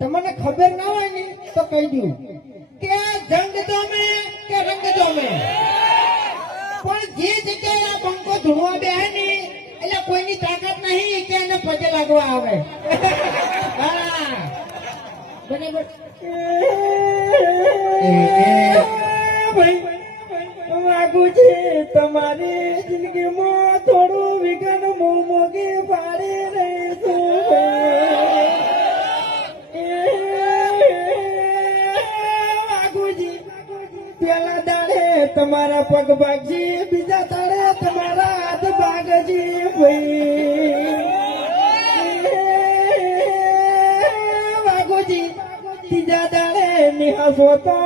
તમને ખબર ના હોય ને તો કહી દઉં કે જંગ જમે કે રંગ જમે, પણ જે જગ્યાએ આ બંકો ધૂણવા બેહે ને એટલે કોઈની તાકાત નહીં કે એને પગે લાગવા આવે. હા બરાબર. તમારી જિંદગીમાં થોડું વિઘન મોંઘી પાડી રહી છું. પેલા દાડે તમારા પગ ભાગજી, બીજા દાડે તમારા હાથ ભાગજી. વાઘુજી ત્રીજા દાડે નિહાસો તો